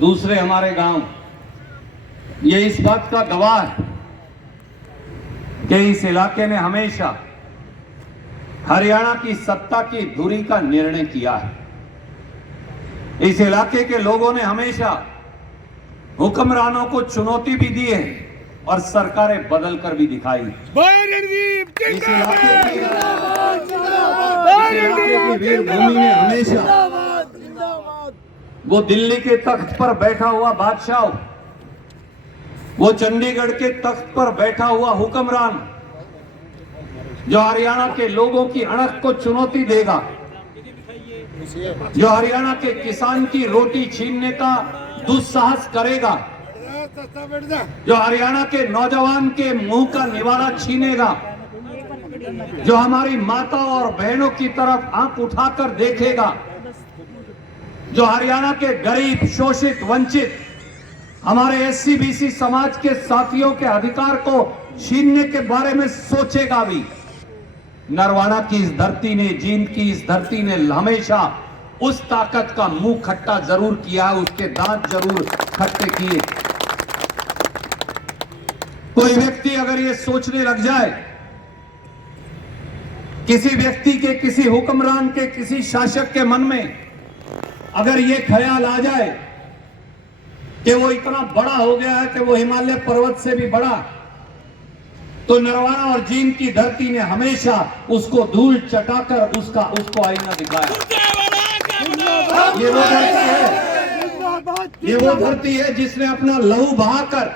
दूसरे हमारे गांव, ये इस बात का गवाह है कि इस इलाके ने हमेशा हरियाणा की सत्ता की धुरी का निर्णय किया है। इस इलाके के लोगों ने हमेशा हुक्मरानों को चुनौती भी दी है और सरकारें बदल कर भी दिखाई। इस इलाके की वीर भूमि में हमेशा वो दिल्ली के तख्त पर बैठा हुआ बादशाह, वो चंडीगढ़ के तख्त पर बैठा हुआ हुक्मरान जो हरियाणा के लोगों की अणख को चुनौती देगा, जो हरियाणा के किसान की रोटी छीनने का दुस्साहस करेगा, जो हरियाणा के नौजवान के मुंह का निवाला छीनेगा, जो हमारी माता और बहनों की तरफ आंख उठाकर देखेगा, जो हरियाणा के गरीब, शोषित, वंचित, हमारे एससी बीसी समाज के साथियों के अधिकार को छीनने के बारे में सोचेगा भी। नरवाना की इस धरती ने, जींद की इस धरती ने हमेशा उस ताकत का मुंह खट्टा जरूर किया, उसके दांत जरूर खट्टे किए। कोई व्यक्ति अगर ये सोचने लग जाए, किसी व्यक्ति के, किसी हुक्मरान के, किसी शासक के मन में अगर ये ख्याल आ जाए कि वो इतना बड़ा हो गया है कि वो हिमालय पर्वत से भी बड़ा, तो नरवाना और जींद की धरती ने हमेशा उसको धूल चटाकर उसको आईना दिखाया। ये वो धरती है, ये वो धरती है जिसने अपना लहू बहाकर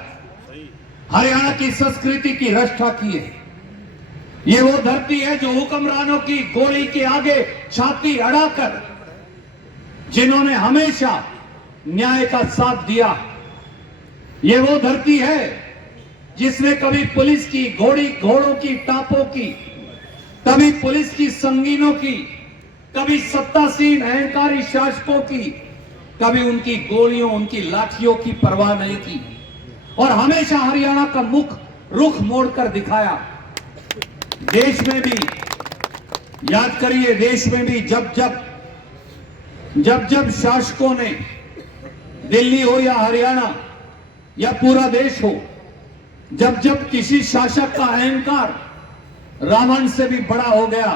हरियाणा की संस्कृति की रक्षा की है। ये वो धरती है जो हुक्मरानों की गोली के आगे छाती अड़ाकर, जिन्होंने हमेशा न्याय का साथ दिया। ये वो धरती है जिसने कभी पुलिस की घोड़ों की, टापों की, कभी पुलिस की संगीनों की, कभी सत्तासीन अहंकारी शासकों की, कभी उनकी गोलियों, उनकी लाठियों की परवाह नहीं की और हमेशा हरियाणा का रुख मोड़कर दिखाया। देश में भी याद करिए, देश में भी जब शासकों ने, दिल्ली हो या हरियाणा या पूरा देश हो, जब किसी शासक का अहंकार रावण से भी बड़ा हो गया,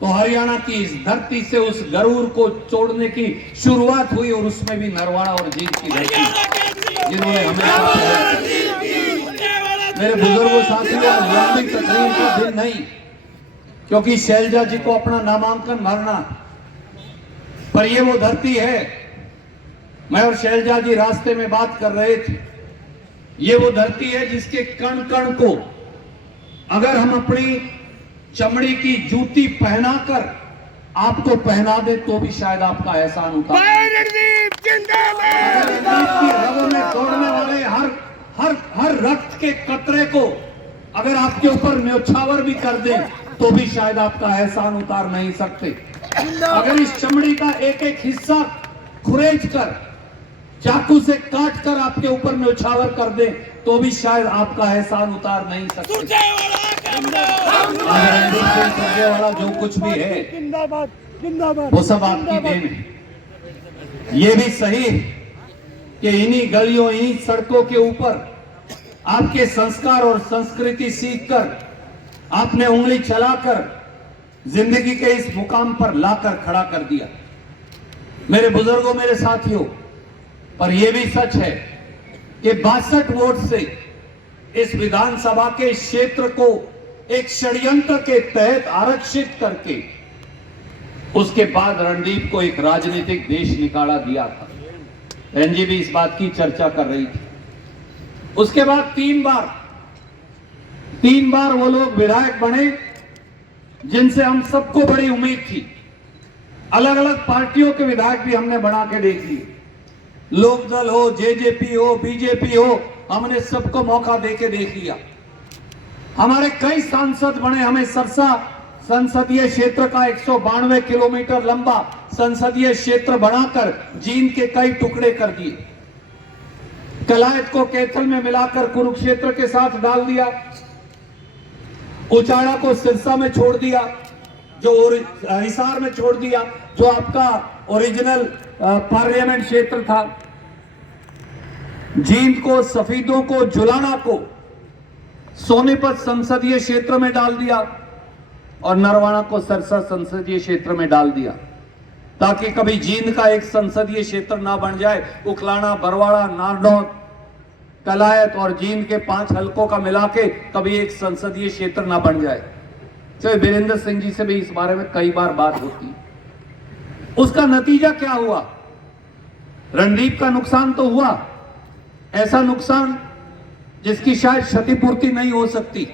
तो हरियाणा की इस धरती से उस गरूर को तोड़ने की शुरुआत हुई और उसमें भी नरवाना और जींद की धरती, जिन्होंने हमेशा, मेरे बुजुर्गों साथियों, लंबी तकरीर का दिन नहीं, क्योंकि शैलजा जी को अपना नामांकन भरना, पर ये वो धरती है। मैं और शैलजा जी रास्ते में बात कर रहे थे, ये वो धरती है जिसके कण कण को अगर हम अपनी चमड़ी की जूती पहनाकर आपको पहना दे तो भी शायद आपका एहसान उतार। रगों में दौड़ने वाले हर रक्त के कतरे को अगर आपके ऊपर न्योछावर भी कर दे तो भी शायद आपका एहसान उतार नहीं सकते। अगर इस चमड़ी का एक एक हिस्सा खुरेच कर, चाकू से काट कर आपके ऊपर न्योछावर कर दे तो भी शायद आपका एहसान उतार नहीं सकते। वाला जो कुछ भी है वो सब आपकी देन है। ये भी सही है कि इन्हीं गलियों, इन्हीं सड़कों के ऊपर आपके संस्कार और संस्कृति सीखकर आपने उंगली चलाकर जिंदगी के इस मुकाम पर लाकर खड़ा कर दिया। मेरे बुजुर्गों, मेरे साथियों, पर यह भी सच है कि 62 वोट से इस विधानसभा के क्षेत्र को एक षड्यंत्र के तहत आरक्षित करके उसके बाद रणदीप को एक राजनीतिक देश निकाला दिया था। एनजी भी इस बात की चर्चा कर रही थी। उसके बाद तीन बार वो लोग विधायक बने जिनसे हम सबको बड़ी उम्मीद थी। अलग अलग पार्टियों के विधायक भी हमने बना के देख लिए, लोकदल हो, जेजेपी हो, बीजेपी हो, हमने सबको मौका देके देख लिया। हमारे कई सांसद बने, हमें सरसा संसदीय क्षेत्र का 192 किलोमीटर लंबा संसदीय क्षेत्र बनाकर जींद के कई टुकड़े कर दिए। कलायत को कैथल में मिलाकर कुरुक्षेत्र के साथ डाल दिया, उचाड़ा को सिरसा में छोड़ दिया, जो हिसार में छोड़ दिया, जो आपका ओरिजिनल पार्लियामेंट क्षेत्र था। जींद को, सफीदों को, जुलाना को सोनीपत संसदीय क्षेत्र में डाल दिया और नरवाना को सरसा संसदीय क्षेत्र में डाल दिया, ताकि कभी जींद का एक संसदीय क्षेत्र ना बन जाए। उखलाना, बरवाड़ा, नारनौल, कलायत और जींद के 5 हलकों का मिला के कभी एक संसदीय क्षेत्र ना बन जाए। चाहे वीरेंद्र सिंह जी से भी इस बारे में कई बार बात होती। उसका नतीजा क्या हुआ? रणदीप का नुकसान तो हुआ, ऐसा नुकसान जिसकी शायद क्षतिपूर्ति नहीं हो सकती।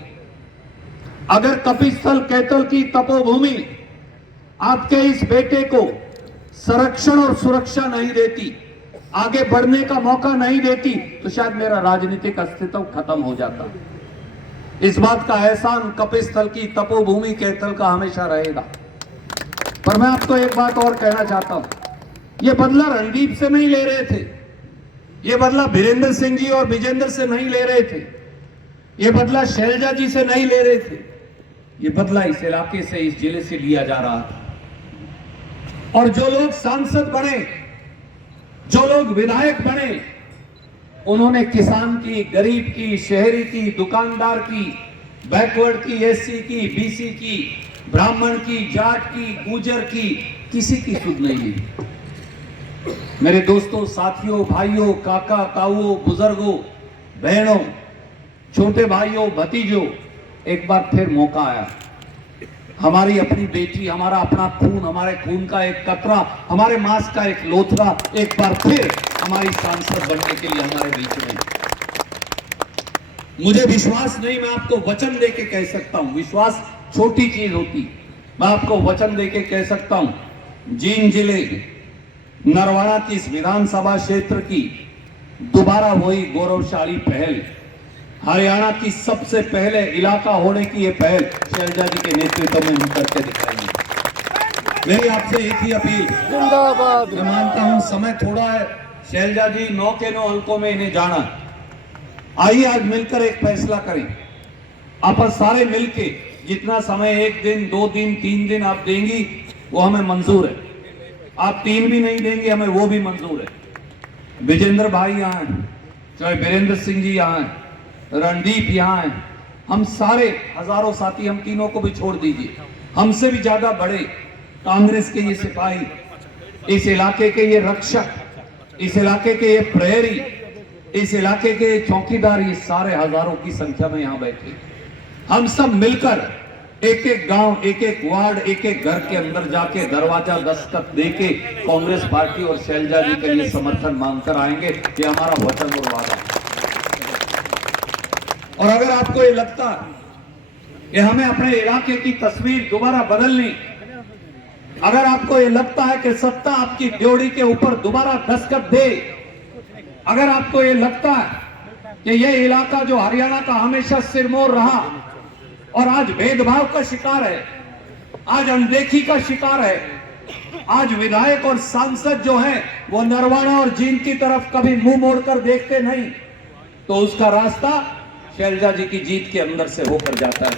अगर कपिस्थल कैथल की तपोभूमि आपके इस बेटे को संरक्षण और सुरक्षा नहीं देती, आगे बढ़ने का मौका नहीं देती, तो शायद मेरा राजनीतिक अस्तित्व खत्म हो जाता। इस बात का एहसान कपिस्थल की तपोभूमि कैथल का हमेशा रहेगा। पर मैं आपको एक बात और कहना चाहता हूं, यह बदला रणदीप से नहीं ले रहे थे, यह बदला वीरेंद्र सिंह जी और विजेंद्र से नहीं ले रहे थे, यह बदला शैलजा जी से नहीं ले रहे थे, यह बदला इस इलाके से, इस जिले से लिया जा रहा था। और जो लोग सांसद बने, जो लोग विधायक बने, उन्होंने किसान की, गरीब की, शहरी की, दुकानदार की, बैकवर्ड की, एससी की, बीसी की, ब्राह्मण की, जाट की, गुजर की, किसी की सुध नहीं ली। मेरे दोस्तों, साथियों, भाइयों, काका, ताऊओं, बुजुर्गों, बहनों, छोटे भाइयों, भतीजों, एक बार फिर मौका आया। हमारी अपनी बेटी, हमारा अपना खून, हमारे खून का एक कतरा, हमारे मांस का एक लोथड़ा एक बार फिर हमारी सांसद बनने के लिए हमारे बीच में। मुझे विश्वास नहीं, मैं आपको वचन देके कह सकता हूं, विश्वास छोटी चीज होती, मैं आपको वचन देके कह सकता हूं, जींद जिले नरवाना की इस विधानसभा क्षेत्र की दोबारा वही गौरवशाली पहल, हरियाणा की सबसे पहले इलाका होने की यह पहल शैलजा जी के नेतृत्व में हम करके दिखाएंगे। मेरी आपसे एक ही अपील, जिंदाबाद। मैं मानता हूं समय थोड़ा है, शैलजा जी 9 के 9 अंकों में इन्हें जाना। आइए आज मिलकर एक फैसला करें, आप सारे मिलके, जितना समय 1 दिन, 2 दिन, 3 दिन आप देंगी वो हमें मंजूर है। आप 3 भी नहीं देंगे, हमें वो भी मंजूर है। विजेंद्र भाई यहाँ हैं, चाहे वीरेंद्र सिंह जी यहाँ हैं, रणदीप यहाँ हैं, हम सारे हजारों साथी, हम तीनों को भी छोड़ दीजिए, हमसे भी ज्यादा बड़े कांग्रेस के ये सिपाही, इस इलाके के ये रक्षक, इस इलाके के ये प्रहरी, इस इलाके के चौकीदार, ये सारे हजारों की संख्या में यहाँ बैठे, हम सब मिलकर एक एक गांव, एक एक वार्ड, एक एक घर के अंदर जाके दरवाजा दस्तक देके कांग्रेस पार्टी और शैलजा जी के लिए समर्थन मांगकर आएंगे। ये हमारा वचन और वादा है। और अगर आपको ये लगता है कि हमें अपने इलाके की तस्वीर दोबारा बदलनी, अगर आपको ये लगता है कि सत्ता आपकी ड्योढ़ी के ऊपर दोबारा दस्तक दे, अगर आपको ये लगता है कि ये इलाका जो हरियाणा का हमेशा सिरमौर रहा और आज भेदभाव का शिकार है, आज अनदेखी का शिकार है, आज विधायक और सांसद जो हैं वो नरवाना और जींद की तरफ कभी मुंह मोड़कर देखते नहीं, तो उसका रास्ता शैलजा जी की जीत के अंदर से होकर जाता है।